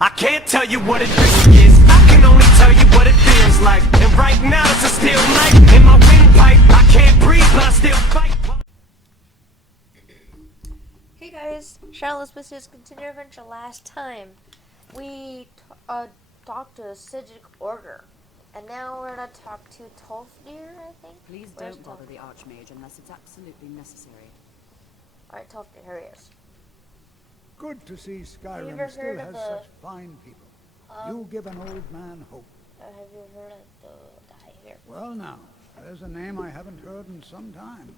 I can't tell you what it really is. I can only tell you what it feels like. And right now it's a still night in my windpipe. I can't breathe, but I still fight. Hey guys, Charlotte's Business Continued Adventure. Last time we talked to a psjic order, and now we're gonna talk to Tolfdir, I think. Please Where's don't bother Tolfdir? the Archmage unless it's absolutely necessary. Alright, Tolfdir, here he is. Good to see Have you Skyrim ever still heard has of such fine people. You give an old man hope. Have you heard of the guy here? Well now, there's a name I haven't heard in some time.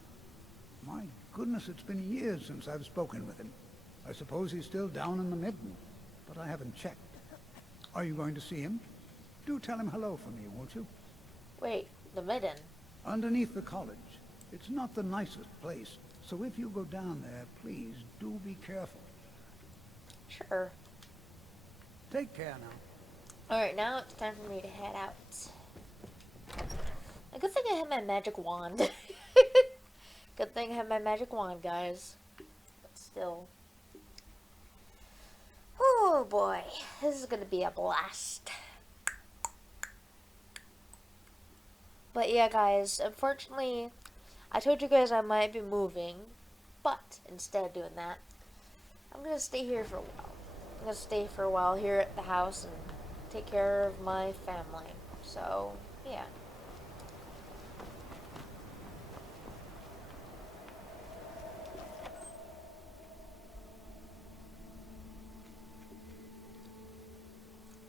My goodness, it's been years since I've spoken with him. I suppose he's still down in the Midden, but I haven't checked. Are you going to see him? Do tell him hello for me, won't you? Wait, the Midden? Underneath the college. It's not the nicest place, so if you go down there, please do be careful. Sure. Take care now. Alright, now it's time for me to head out. A good thing I have my magic wand. Good thing I have my magic wand, guys. But still. Oh boy, this is gonna be a blast. But yeah, guys, unfortunately, I told you guys I might be moving, but instead of doing that, I'm gonna stay here for a while. I'm gonna stay for a while here at the house and take care of my family. So, yeah.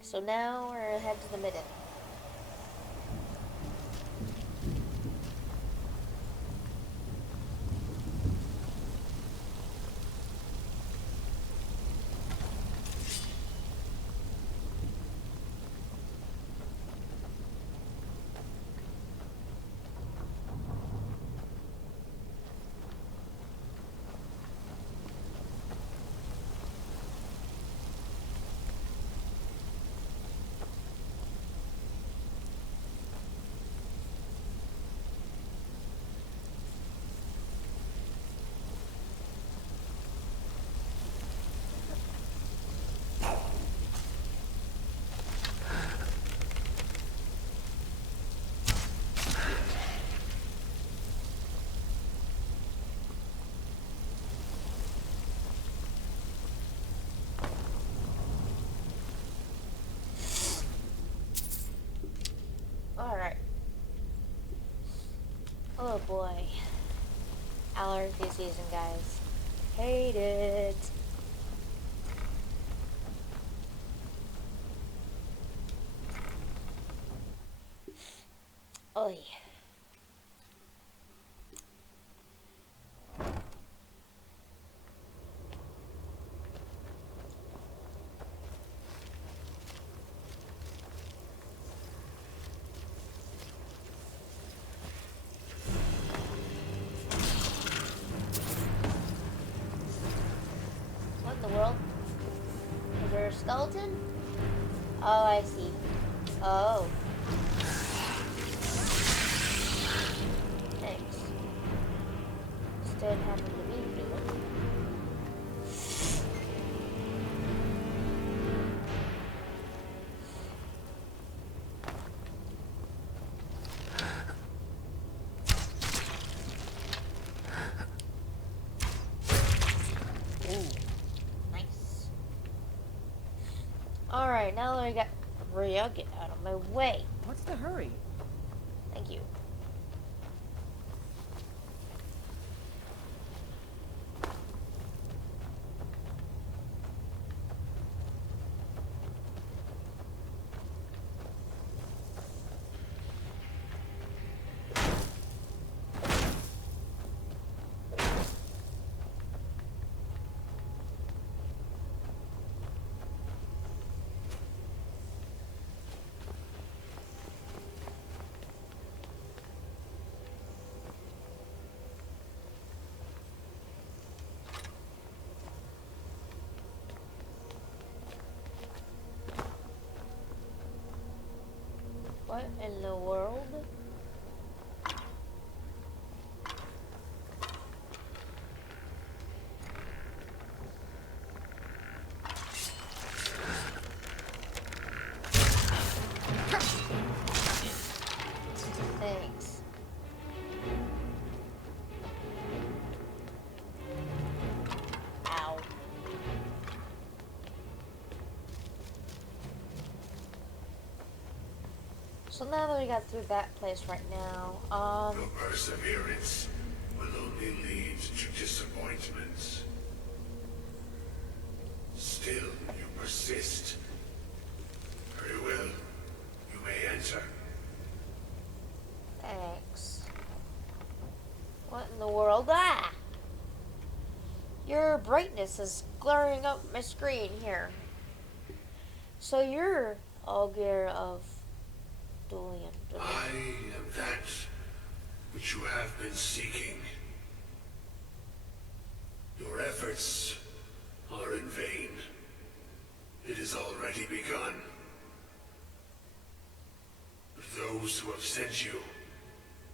So now we're gonna head to the Midden. Alright. Oh boy. Allergy season, guys. Hate it. Oy. What in the world? Is there a skeleton? Oh, I see. Oh. Thanks. Instead happened to me do it. Nice. Alright, now that I got Rhea, get out of my way. What's the hurry? Thank you. What in the world? So now that we got through that place right now, Your perseverance will only lead to disappointments. Still, you persist. Very well. You may enter. thanks. What in the world? Ah! Your brightness is glaring up my screen here. So you're Augur of Dolian. I am that which you have been seeking. Your efforts are in vain. It has already begun. But those who have sent you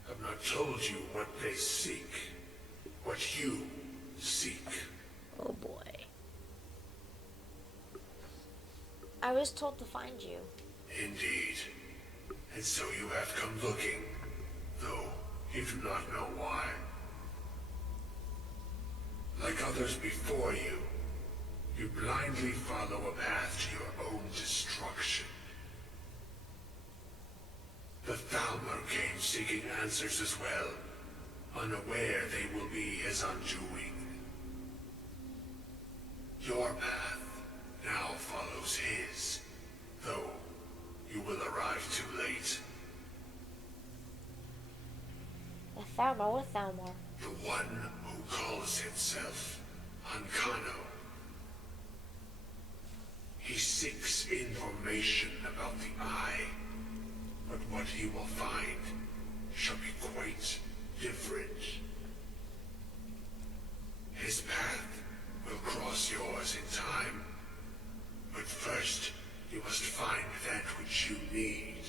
have not told you what they seek, what you seek. Oh boy. I was told to find you. Indeed. And so you have come looking, though you do not know why. Like others before you, you blindly follow a path to your own destruction. The Thalmor came seeking answers as well, unaware they will be his undoing. Your path now follows his, though you will arrive too late. The Thalmor? What Thalmor? The one who calls himself Ankano. He seeks information about the Eye, but what he will find shall be quite different. His path will cross yours in time, but first you must find that which you need.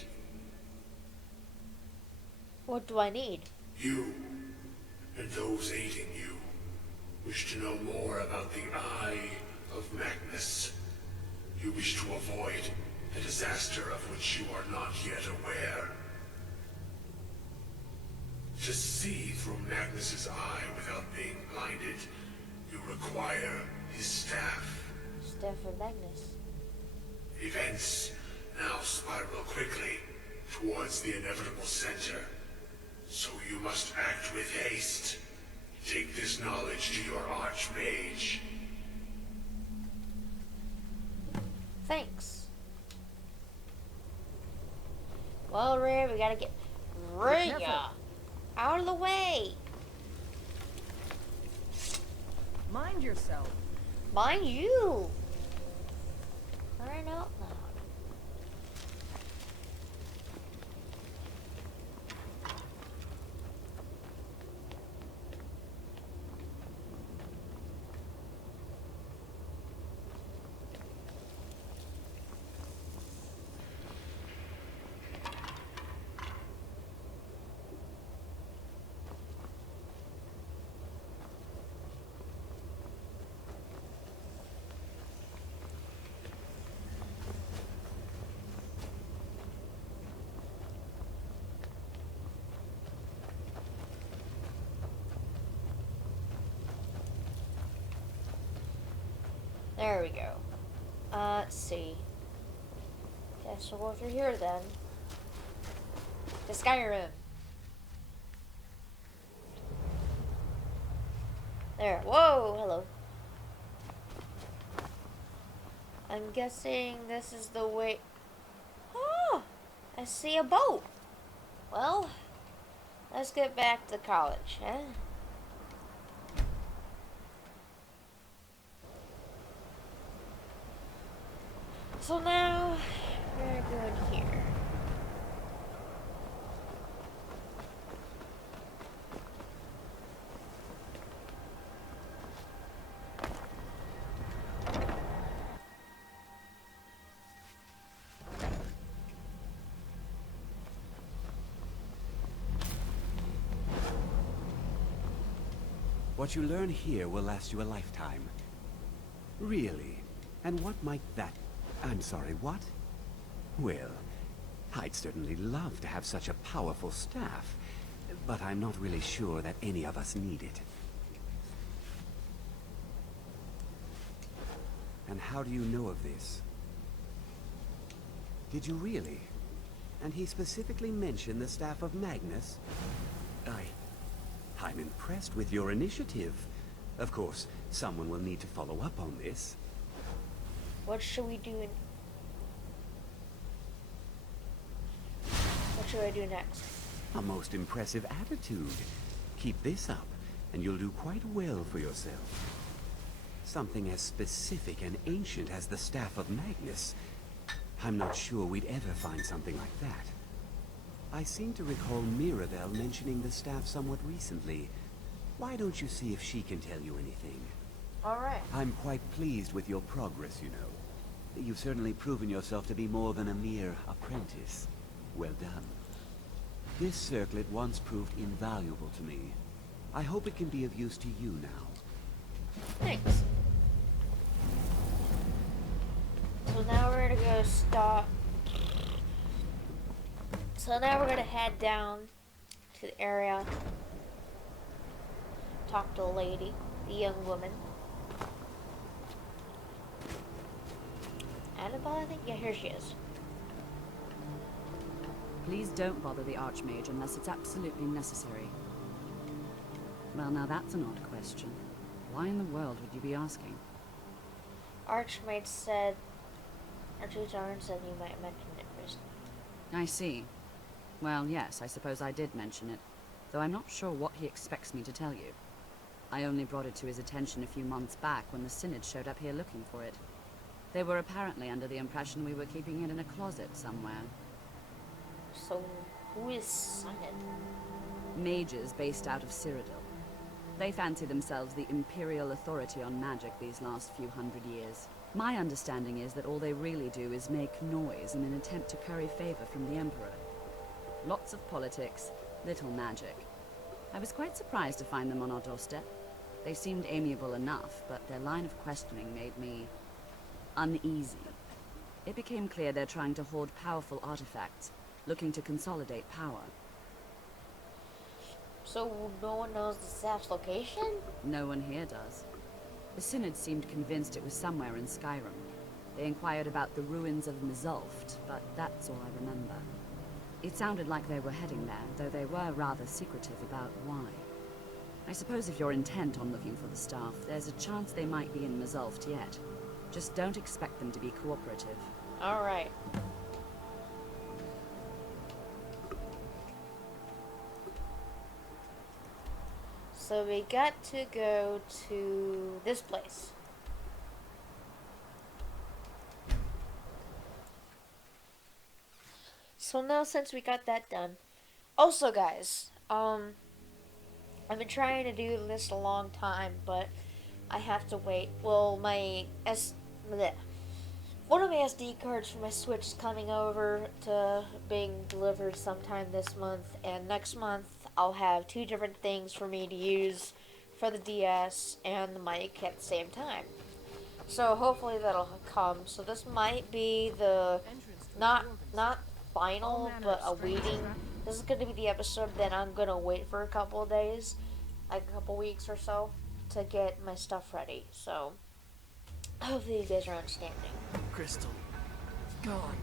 What do I need? You, and those aiding you, wish to know more about the Eye of Magnus. You wish to avoid the disaster of which you are not yet aware. To see through Magnus's eye without being blinded, you require his staff. Staff of Magnus. Events now spiral quickly towards the inevitable center. So you must act with haste. Take this knowledge to your archmage. Thanks. Well, Ray, we gotta get Rhea out of the way. Mind yourself. Mind you. Crying out loud. There we go. Let's see. Guess we'll go through here then. To Skyrim. There. Whoa, hello. I'm guessing this is the way. Oh, I see a boat. Well, let's get back to college, huh? So now, we're going here. What you learn here will last you a lifetime. Really? And what might that... I'm sorry, what? Well, I'd certainly love to have such a powerful staff, but I'm not really sure that any of us need it. And how do you know of this? Did you really? And he specifically mentioned the staff of Magnus? I'm impressed with your initiative. Of course, someone will need to follow up on this. What should we do What should I do next? A most impressive attitude. Keep this up, and you'll do quite well for yourself. Something as specific and ancient as the staff of Magnus. I'm not sure we'd ever find something like that. I seem to recall Mirabelle mentioning the staff somewhat recently. Why don't you see if she can tell you anything? Alright. I'm quite pleased with your progress, you know. You've certainly proven yourself to be more than a mere apprentice. Well done. This circlet once proved invaluable to me. I hope it can be of use to you now. Thanks. So now we're gonna go stop. So now we're gonna head down to the area. Talk to a lady, the young woman. Annabelle, I think? Yeah, here she is. Please don't bother the Archmage unless it's absolutely necessary. Well, now that's an odd question. Why in the world would you be asking? Archmage said, Archmage said you might mention it recently. I see. Well, yes, I suppose I did mention it, though I'm not sure what he expects me to tell you. I only brought it to his attention a few months back when the Synod showed up here looking for it. They were apparently under the impression we were keeping it in a closet somewhere. So, who is Synod? Mages based out of Cyrodiil. They fancy themselves the imperial authority on magic these last few hundred years. My understanding is that all they really do is make noise in an attempt to curry favor from the Emperor. Lots of politics, little magic. I was quite surprised to find them on our doorstep. They seemed amiable enough, but their line of questioning made me uneasy. It became clear they're trying to hoard powerful artifacts, looking to consolidate power. So no one knows the staff's location? No one here does. The Synod seemed convinced it was somewhere in Skyrim. They inquired about the ruins of Mzulft, but that's all I remember. It sounded like they were heading there, though they were rather secretive about why. I suppose if you're intent on looking for the staff, there's a chance they might be in Mzulft yet. Just don't expect them to be cooperative. Alright. So we got to go to this place. So now since we got that done. Also guys, I've been trying to do this a long time, but I have to wait. Well, one of my SD cards for my Switch is coming over to being delivered sometime this month, and next month I'll have two different things for me to use for the DS and the mic at the same time. So hopefully that'll come. So this might be the not final, but a waiting. This is going to be the episode that I'm going to wait for a couple of days, like a couple weeks or so, to get my stuff ready. So hopefully you guys are understanding. Crystal. Gone.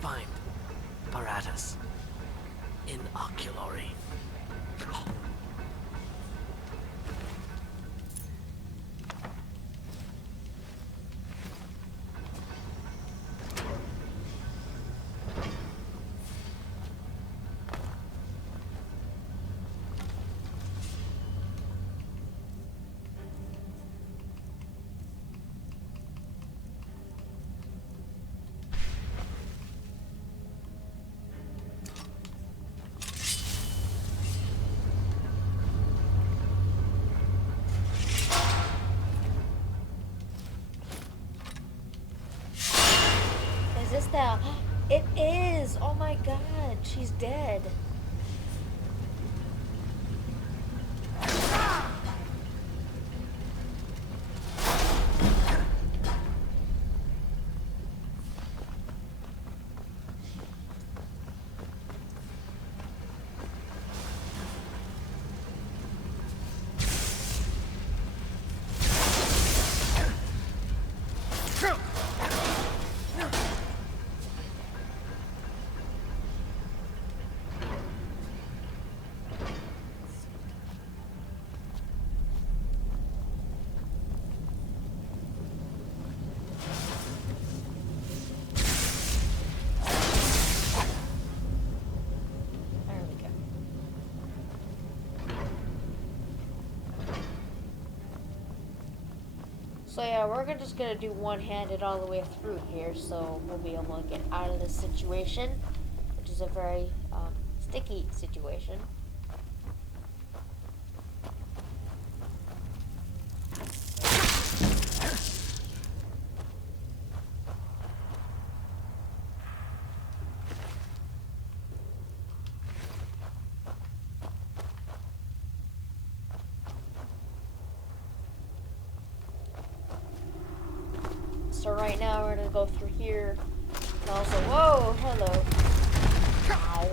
Find Paratus. In Oculary. Is this the... It is! Oh my god, she's dead. So yeah, we're just gonna do one-handed all the way through here, so we'll be able to get out of this situation, which is a very sticky situation. So right now we're gonna go through here. And also, whoa, hello. Ow.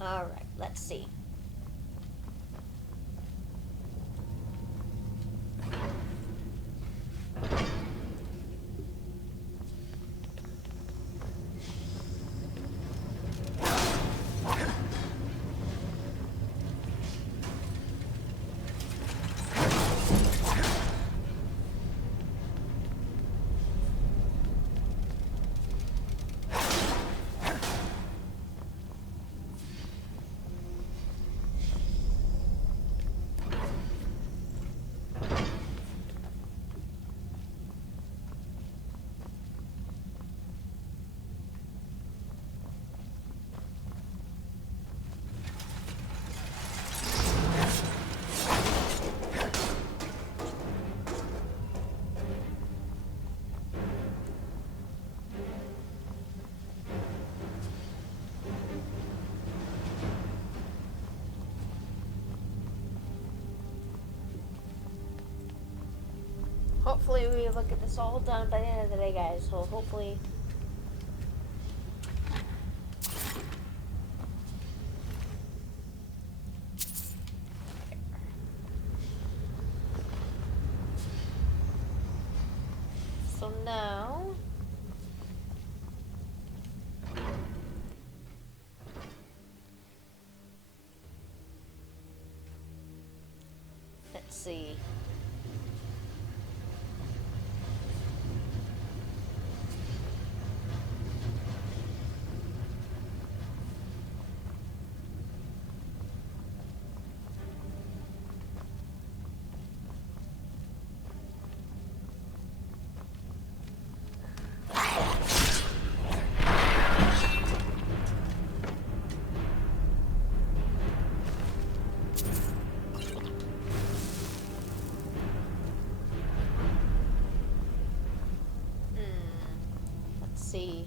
Alright, let's see. Hopefully we will get this all done by the end of the day, guys. So hopefully... So now... Let's see. See.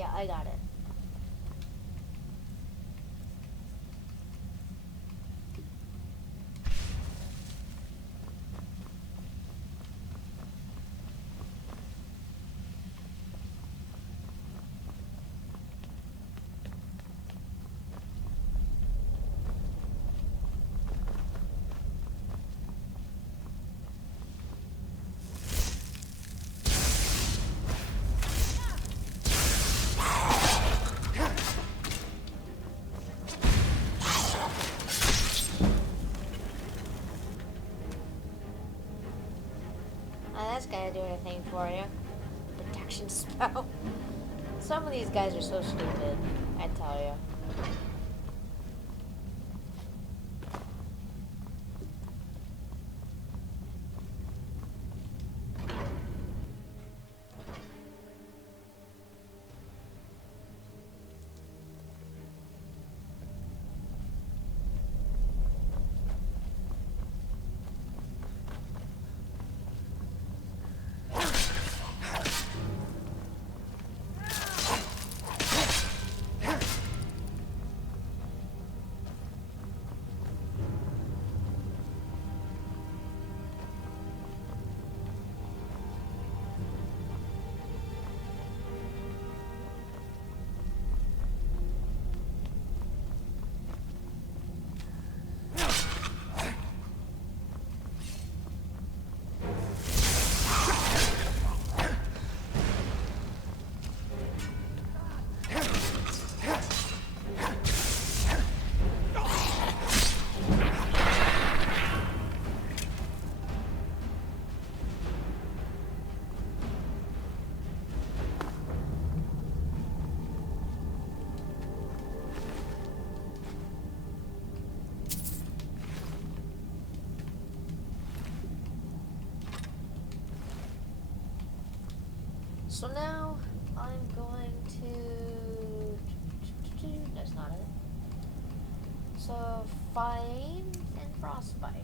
Yeah, I got it. That's gonna do anything for you. Protection spell. Some of these guys are so stupid, I tell you. So now I'm going to. That's not it. So find and frostbite.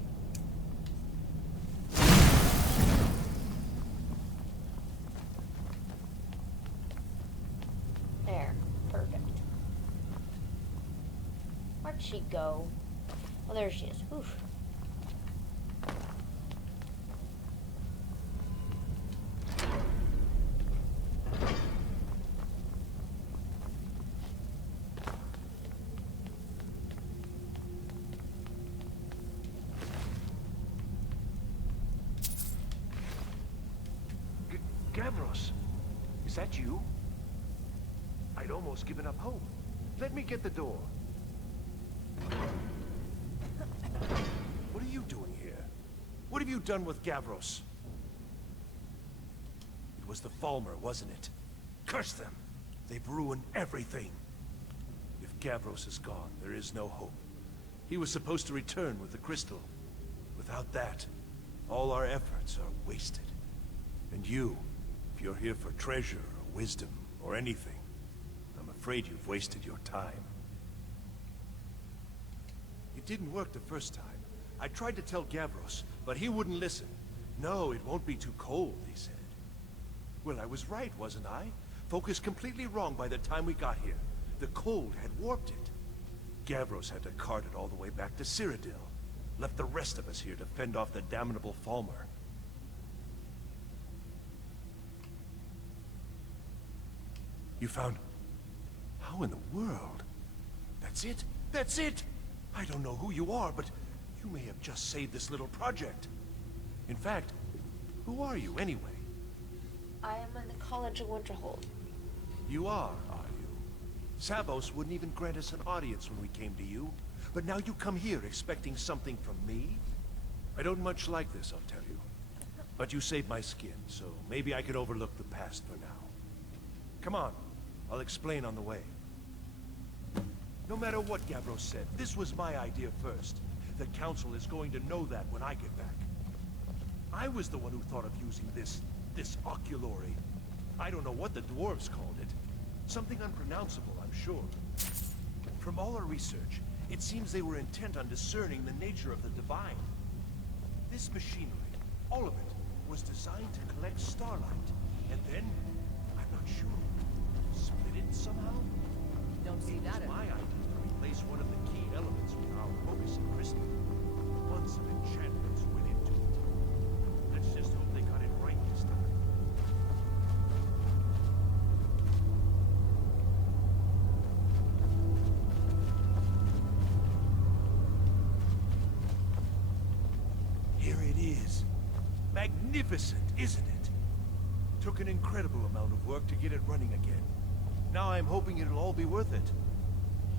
There, perfect. Where'd she go? Oh, there she is. Oof. Gavros, is that you? I'd almost given up hope. Let me get the door. What are you doing here? What have you done with Gavros? It was the Falmer, wasn't it? Curse them! They've ruined everything. If Gavros is gone, there is no hope. He was supposed to return with the crystal. Without that, all our efforts are wasted. And you, if you're here for treasure or wisdom or anything, I'm afraid you've wasted your time. It didn't work the first time. I tried to tell Gavros, but he wouldn't listen. No, it won't be too cold, he said. Well, I was right, wasn't I? Focused completely wrong by the time we got here. The cold had warped it. Gavros had to cart it all the way back to Cyrodiil. Left the rest of us here to fend off the damnable Falmer. You found... How in the world? That's it? That's it! I don't know who you are, but you may have just saved this little project. In fact, who are you anyway? I am in the College of Winterhold. You are you? Savos wouldn't even grant us an audience when we came to you. But now you come here expecting something from me? I don't much like this, I'll tell you. But you saved my skin, so maybe I could overlook the past for now. Come on, I'll explain on the way. No matter what Gavros said, this was my idea first. The Council is going to know that when I get back. I was the one who thought of using this oculory. I don't know what the dwarves called it. Something unpronounceable, I'm sure. From all our research, it seems they were intent on discerning the nature of the divine. This machinery, all of it, was designed to collect starlight, and then, I'm not sure, split it see that. My idea to replace one of the key elements with our focusing crystal. Months of enchantments went into it. Let's just hope they got it right this time. Here it is. Magnificent, isn't it? Took an incredible amount of work to get it running again. Now I'm hoping it'll all be worth it.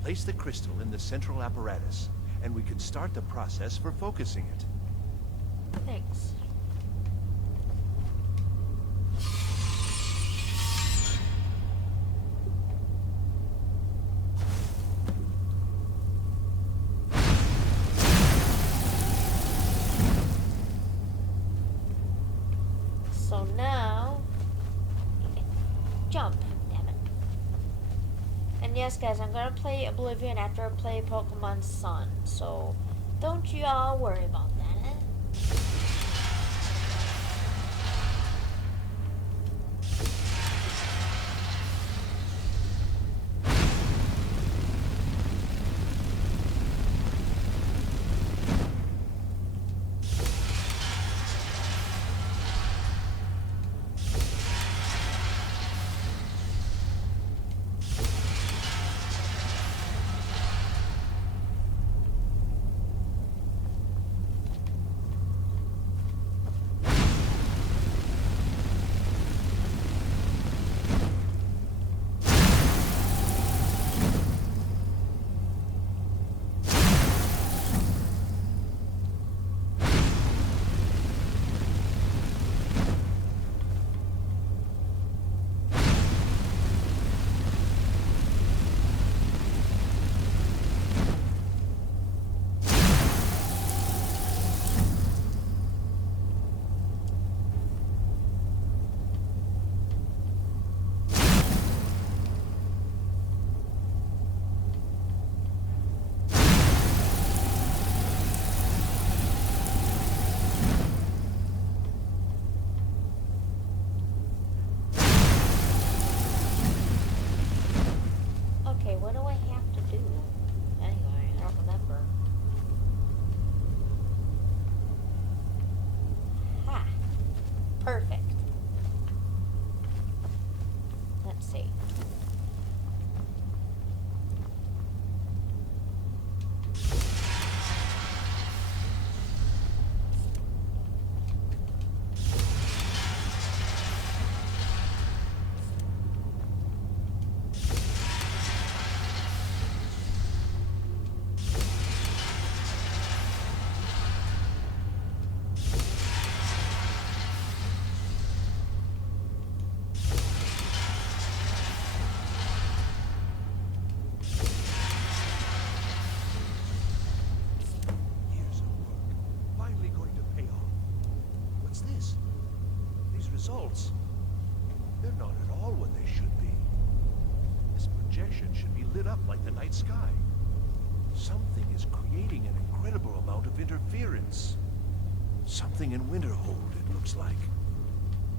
Place the crystal in the central apparatus, and we can start the process for focusing it. Thanks. So now, jump, damn it. And yes, guys, I'm gonna play Oblivion after I play Pokemon Sun, so don't you all worry about that. What do I have to do? Anyway, I don't remember. Ha! Perfect. Let's see. Years of work, finally going to pay off. What's this? These results, they're not at all what they should be. This projection should be lit up like the night sky. Something is creating an incredible amount of interference. Something in Winterhold, it looks like.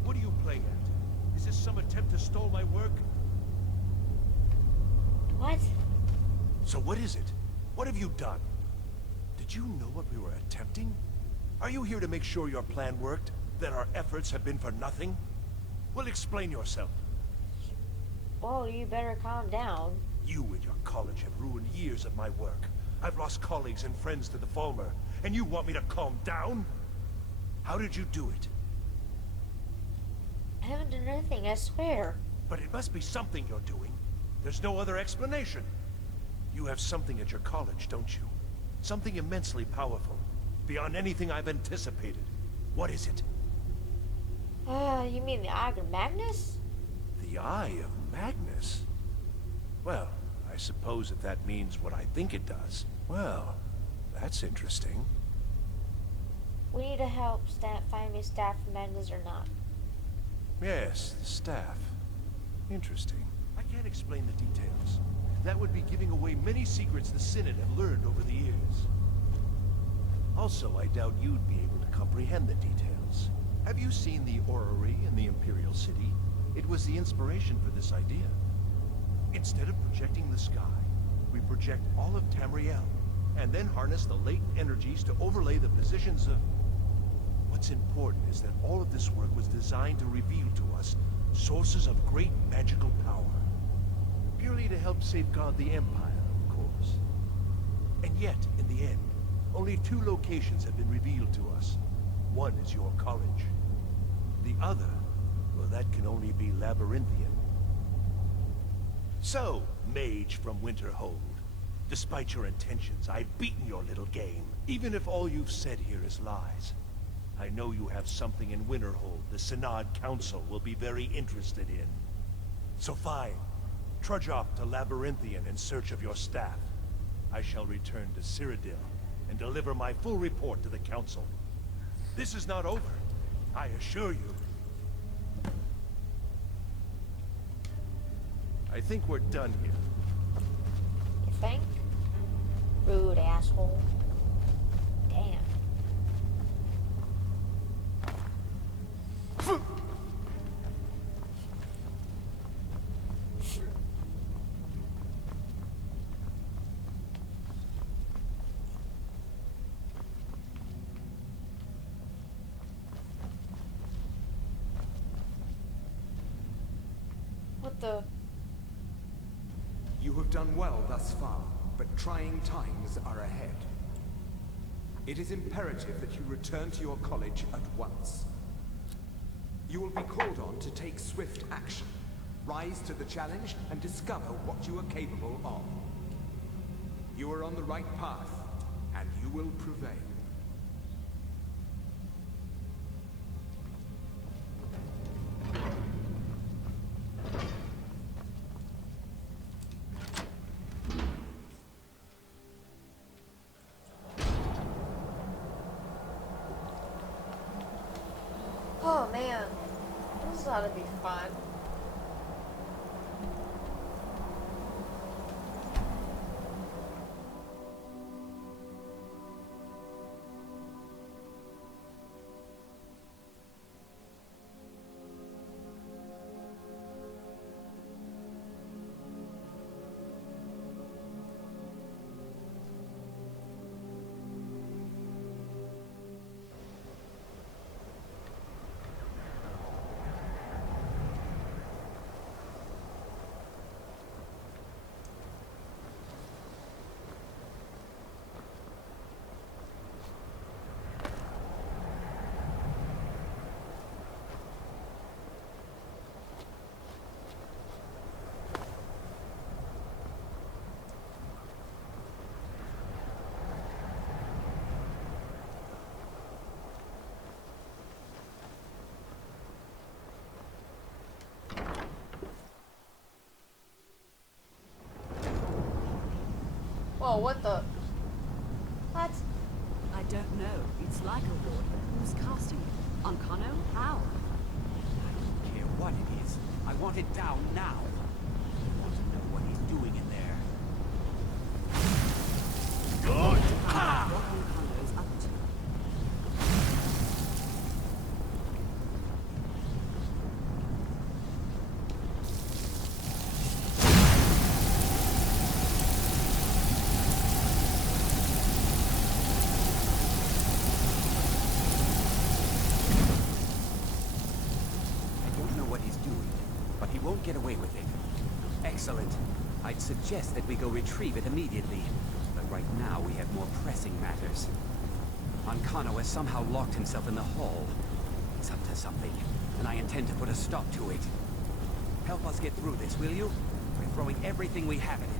What are you playing at? Is this some attempt to stall my work? What? So what is it? What have you done? Did you know what we were attempting? Are you here to make sure your plan worked? That our efforts have been for nothing? Well, explain yourself. Well, you better calm down. You and your college have ruined years of my work. I've lost colleagues and friends to the Falmer, and you want me to calm down? How did you do it? I haven't done anything, I swear. But it must be something you're doing. There's no other explanation. You have something at your college, don't you? Something immensely powerful, beyond anything I've anticipated. What is it? You mean the Eye of Magnus? The Eye of Magnus? Well, I suppose if that means what I think it does. Well, that's interesting. We need to help find me staff from Magnus or not. Yes, the staff. Interesting. I can't explain the details. That would be giving away many secrets the Synod have learned over the years. Also, I doubt you'd be able to comprehend the details. Have you seen the orrery in the Imperial City? It was the inspiration for this idea. Instead of projecting the sky, we project all of Tamriel, and then harness the latent energies to overlay the positions of... What's important is that all of this work was designed to reveal to us sources of great magical power. Purely to help safeguard the Empire, of course. And yet, in the end, only 2 locations have been revealed to us. One is your college. The other, well, that can only be Labyrinthian. So, mage from Winterhold, despite your intentions, I've beaten your little game. Even if all you've said here is lies, I know you have something in Winterhold the Synod Council will be very interested in. So fine, trudge off to Labyrinthian in search of your staff. I shall return to Cyrodiil and deliver my full report to the Council. This is not over, I assure you. I think we're done here. You think? Rude asshole. Damn. What the? You have done well thus far, but trying times are ahead. It is imperative that you return to your college at once. You will be called on to take swift action, rise to the challenge, and discover what you are capable of. You are on the right path, and you will prevail. Oh man, this ought to be fun. Whoa, what the? What? I don't know. It's like a ward. Who's casting it? On Kano? How? I don't care what it is. I want it down now. I want to know what he's doing in there. Good! Ah! What Kano's up to? Won't get away with it. Excellent. I'd suggest that we go retrieve it immediately. But right now we have more pressing matters. Ankano has somehow locked himself in the hall. He's up to something, and I intend to put a stop to it. Help us get through this, will you? We're throwing everything we have at it.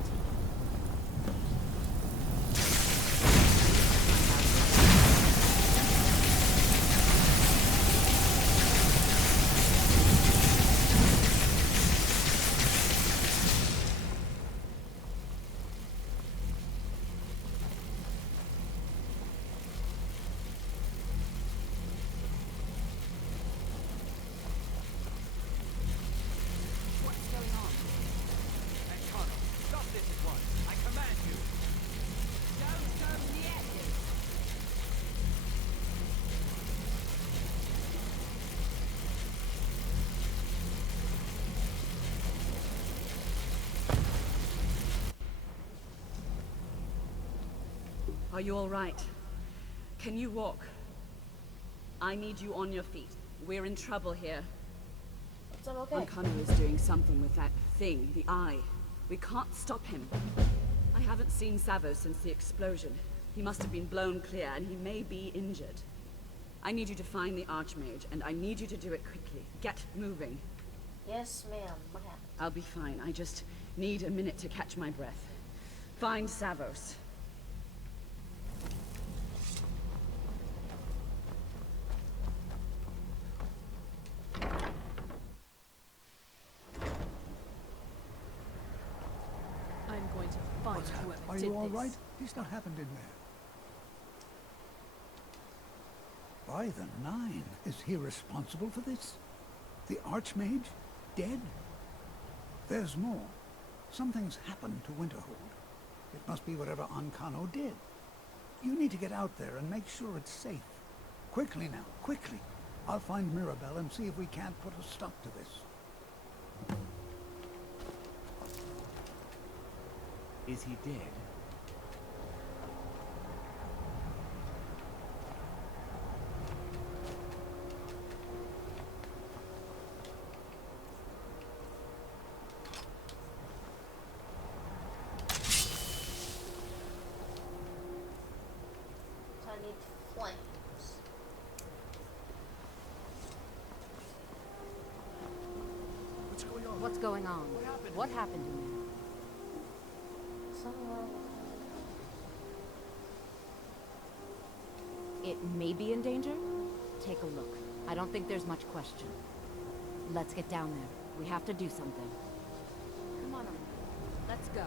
Are you all right? Can you walk? I need you on your feet. We're in trouble here. I'm okay. Magnus is doing something with that thing, the eye. We can't stop him. I haven't seen Savo since the explosion. He must have been blown clear, and he may be injured. I need you to find the Archmage, and I need you to do it quickly. Get moving. Yes, ma'am. What happened? I'll be fine. I just need a minute to catch my breath. Find Savos. I'm going to find What's happened? whoever Are did you all this. right? He's not happened in there. By the nine, is he responsible for this? The Archmage? Dead? There's more. Something's happened to Winterhold. It must be whatever Ancano did. You need to get out there and make sure it's safe. Quickly now, quickly. I'll find Mirabelle and see if we can't put a stop to this. Is he dead? So I need flames. What's going on? What's going on? What happened? What happened in there? Somewhere. It may be in danger? Take a look. I don't think there's much question. Let's get down there. We have to do something. Come on, let's go.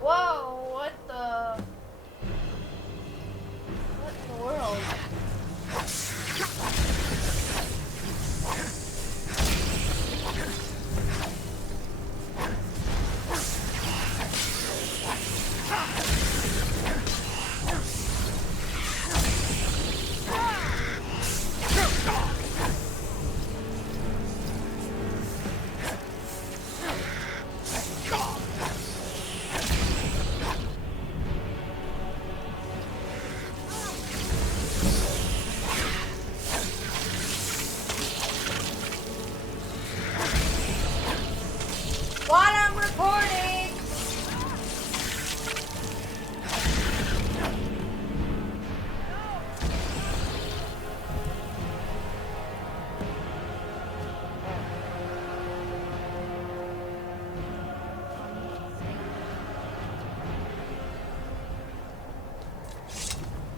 Whoa! What the? What in the world? What I'm reporting!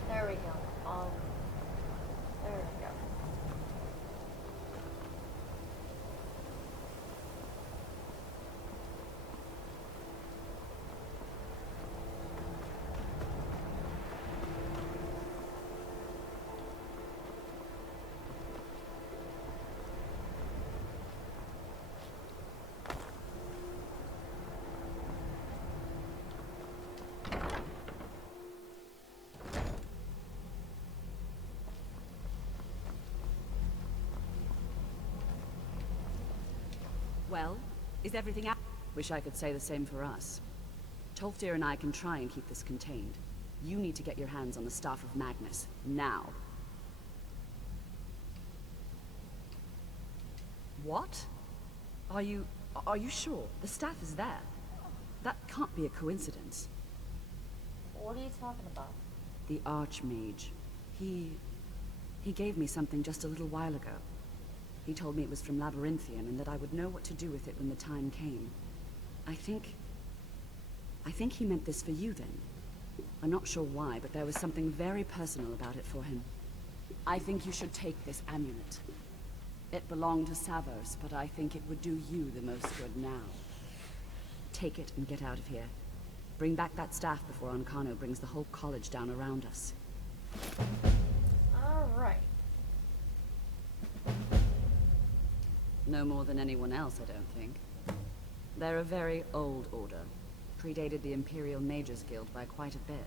There we go. There we go. Well, is everything out? Wish I could say the same for us. Tolfdir and I can try and keep this contained. You need to get your hands on the staff of Magnus, now. What? Are you sure? The staff is there. That can't be a coincidence. What are you talking about? The Archmage. He gave me something just a little while ago. He told me it was from Labyrinthian and that I would know what to do with it when the time came. I think he meant this for you then. I'm not sure why, but there was something very personal about it for him. I think you should take this amulet. It belonged to Savos, but I think it would do you the most good now. Take it and get out of here. Bring back that staff before Ancano brings the whole college down around us. Alright. No more than anyone else, I don't think. They're a very old order. predated the Imperial Mages Guild by quite a bit.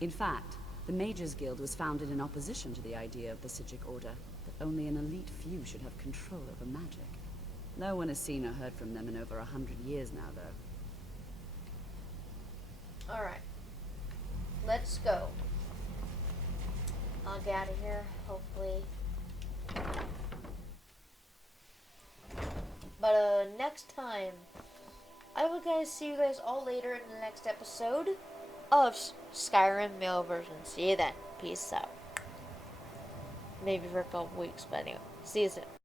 In fact, the Mages Guild was founded in opposition to the idea of the psjic order, that only an elite few should have control over magic. No one has seen or heard from them in over 100 years now, though. Alright. Let's go. I'll get out of here, hopefully. But next time, I will see you guys all later in the next episode of Skyrim male version. See you then. Peace out. Maybe for a couple weeks, but anyway. See you soon.